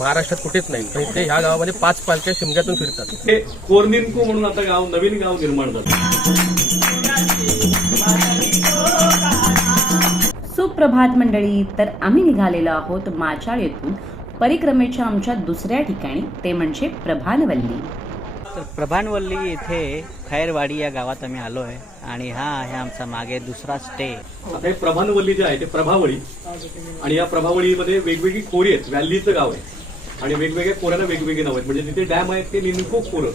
महाराष्ट्रात कुठेच नाही, पण इथे ह्या गावामध्ये 5 पालख्या शिमग्यातून फिरतात. हे कोरनिनको म्हणून आता गाव नवीन गाव निर्माण झालं. सुप्रभात मंडळी. तर आम्ही निघालेलो आहोत माचाळ येथून परिक्रमेच्या आमच्या दुसऱ्या ठिकाणी, ते म्हणजे प्रभानवल्ली. तर प्रभानवल्ली येथे खैरवाडी या गावात आम्ही आलो आहे आणि हा आहे आमचा मागे दुसरा स्टे. आता हे प्रभानवल्ली जे आहे ते प्रभावळी, आणि या प्रभावळीमध्ये वेगवेगळी खोरी आहेत. व्हॅलीचं गाव आहे आणि वेगवेगळ्या खोऱ्याला वेगवेगळे नाव आहेत. म्हणजे तिथे डॅम आहेत ते निनको खोरं,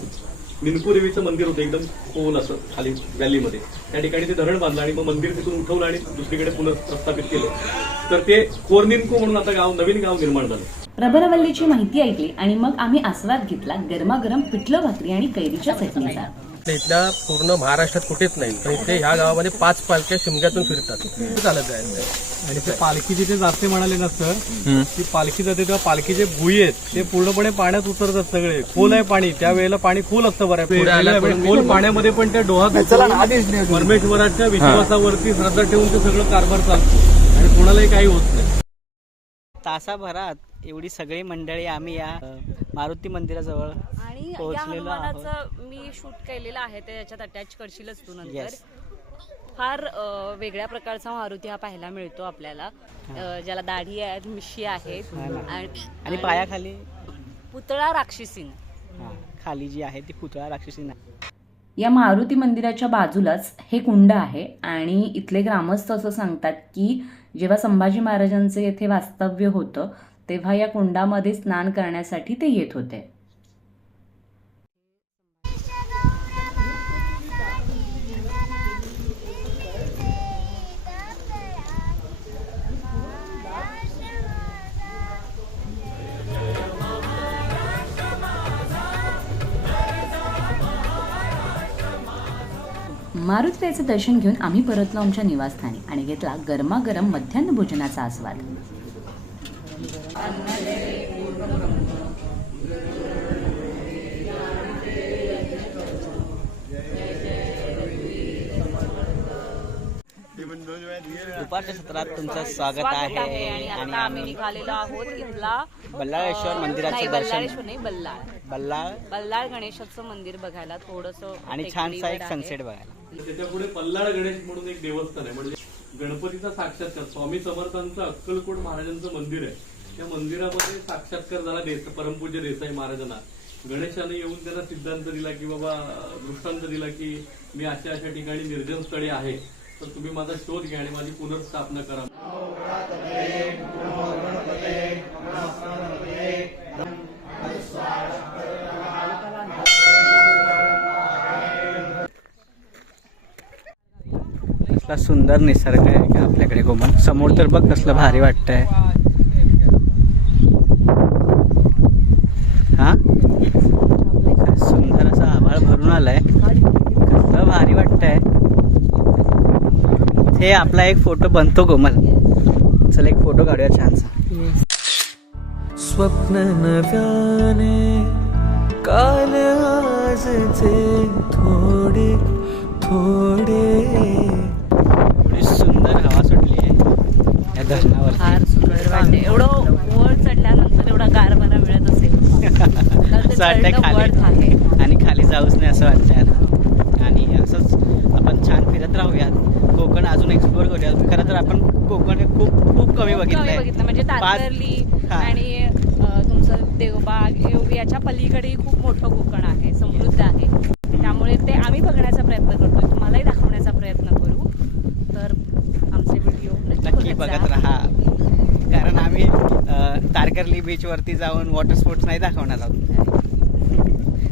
निनको देवीचं मंदिर होतं एकदम खोल असं खाली व्हॅलीमध्ये. त्या ठिकाणी ते धरण बांधलं आणि मग मंदिर तिथून उठवलं आणि दुसरीकडे पुनर्प्रस्थापित केलं. तर ते कोरनिनको म्हणून आता गाव नवीन गाव निर्माण झालं. प्रभानवल्लीची माहिती ऐकली आणि मग आम्ही आस्वाद घेतला गरमागरम पिठलं भाकरी आणि कैरीच्या चटणीचा. इथल्या पूर्ण महाराष्ट्रात कुठेच नाही, पण इथे ह्या गावामध्ये 5 पालख्या शिमग्यातून फिरतात. चालत जायचं. आणि ते पालखी जिथे जाते म्हणाले ना सर, ती पालखी जाते तेव्हा पालखीचे भुई आहेत ते पूर्णपणे पाण्यात उतरतात. सगळे खोल आहे पाणी, त्यावेळेला पाणी खोल असतं बरं. खोल पाण्यामध्ये पण त्या डोहात परमेश्वराच्या विश्वासावरती श्रद्धा ठेवून ते सगळं कारभार चालतो आणि कोणालाही काही होत नाही. तासाभरात एवढी सगळी मंडळी आम्ही या मारुती मंदिराजवळ आणि या पोहोचलेलो आहोत. हनुमानाचं मी शूट केलेलं आहे, ते याच्यात अटॅच करशीलच तू नंतर. फार वेगळ्या प्रकारचा मारुती हा पाहायला मिळतो आपल्याला, ज्याला दाढी आहेत, मिशी आहेत आणि पायाखाली पुतळा राक्षसीन खाली जी आहे ती पुतळा राक्षसी. या मारुती मंदिराच्या बाजूलाच हे कुंड आहे आणि इथले ग्रामस्थ असं सांगतात की जेव्हा संभाजी महाराजांचे येथे वास्तव्य होतं तेव्हा या कुंडामध्ये स्नान करण्यासाठी ते येत होते. मारुतीचं दर्शन घेऊन आम्ही परतलो आमच्या निवासस्थानी आणि घेतला गरमागरम मध्यान्ह भोजनाचा आस्वाद. दुपारच्या सत्रात तुमचं स्वागत आहे. आणि आता आम्ही निघालेलो आहोत इथला बल्लाळेश्वर मंदिराचं दर्शन, बल्लाळ गणेशाचं मंदिर बघायला थोडंसं आणि छानसा एक सनसेट बघायला. त्याच्या पुढे पल्लाळ गणेश म्हणून एक देवस्थान आहे, म्हणजे गणपतीचा साक्षात्कार स्वामी समर्थांचं अक्कलकोट महाराजांचं मंदिर आहे. त्या मंदिरामध्ये साक्षात्कार झाला परमपूज्य देसाई महाराजांना. गणेशाने येऊन त्यांना सिद्धांत दिला की बाबा, दृष्टांत दिला की मी अशा अशा ठिकाणी निर्जन स्थळी आहे, तर तुम्ही माझा शोध घ्या आणि माझी पुनर्स्थापना करा. कसला सुंदर निसर्ग आहे का आपल्याकडे गोमन. समोर तर बघ कसलं भारी वाटतंय. हा सुंदर असा आभाळ भरून आलाय, कसलं भारी वाटतंय. हे आपला एक फोटो बनतो कोमल. चल एक फोटो काढूया छानसा. स्वप्न नव्याने काल आजचे थोडे थोडे. एवढी सुंदर हवा सुटली आहे या धरणावर. फार सुंदर वाटते. एवढं वर चढल्यानंतर एवढा गारवारा मिळत असेल असं वाटतंय खाली आणि खाली जाऊच नाही असं वाटतंय ना. आणि असंच आपण छान फिरत राहूयात, कोकण अजून एक्सप्लोर करूयात. खरं तर आपण कोकण हे खूप खूप कमी बघितलंय. म्हणजे तारकर्ली आणि तुमचं देवबाग याच्या पलीकडेही खूप मोठं कोकण आहे, समृद्ध आहे. त्यामुळे ते आम्ही बघण्याचा प्रयत्न करतोय, तुम्हालाही दाखवण्याचा प्रयत्न करू. तर आमचे व्हिडिओ नक्की बघत राहा, कारण आम्ही तारकर्ली बीचवरती जाऊन वॉटर स्पोर्ट्स नाही दाखवणार आहोत.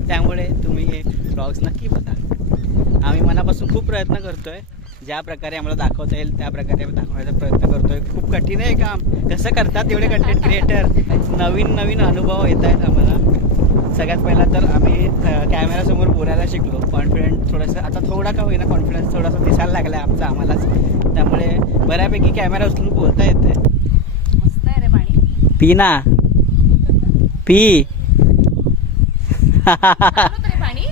त्यामुळे तुम्ही हे ब्लॉग्स नक्की बघा. आम्ही मनापासून खूप प्रयत्न करतोय, ज्या प्रकारे आम्हाला दाखवता येईल त्या प्रकारे दाखवण्याचा प्रयत्न करतोय. खूप कठीण आहे काम. कसं करतात एवढे कंटेंट क्रिएटर. नवीन नवीन अनुभव येत आहेत आम्हाला. सगळ्यात पहिला तर आम्ही कॅमेरासमोर बोलायला शिकलो. कॉन्फिडंट थोडंसं, आता थोडा का होईना कॉन्फिडन्स थोडासा दिसायला लागला आहे आमचा आम्हालाच. त्यामुळे बऱ्यापैकी कॅमेरा उचलून बोलता येते. मस्त आहे रे पाणी. पी ना पी. पाणी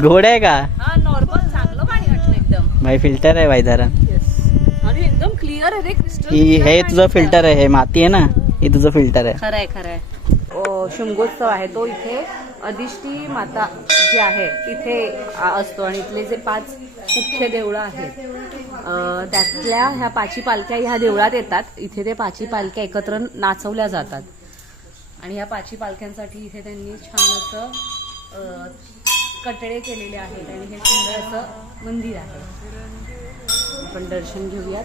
घोड आहे का? नॉर्मल चांगलं पाणी वाटलं एकदम. भाई फिल्टर आहे वायदारा. आणि एकदम क्लिअर आहे रे क्रिस्टल. हे तुझं फिल्टर आहे, हे माती आहे ना, हे तुझं फिल्टर आहे. खरंय खरंय. शिमगोत्सव आहे तो इथे अधिष्ठी माता जी आहे तिथे असतो आणि इथले जे 5 मुख्य देवळं आहेत त्यातल्या ह्या 5 पालख्या ह्या देवळात येतात. इथे ते 5 पालख्या एकत्र नाचवल्या जातात आणि ह्या 5 पालख्यांसाठी इथे त्यांनी छान असं कटडे केलेले आहेत आणि हे सुंदर असं मंदिर आहे. आपण दर्शन घेऊयात.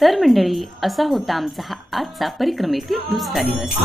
तर मंडळी, असा होता आमचा हा आजचा परिक्रमेतील दुसरा दिवस.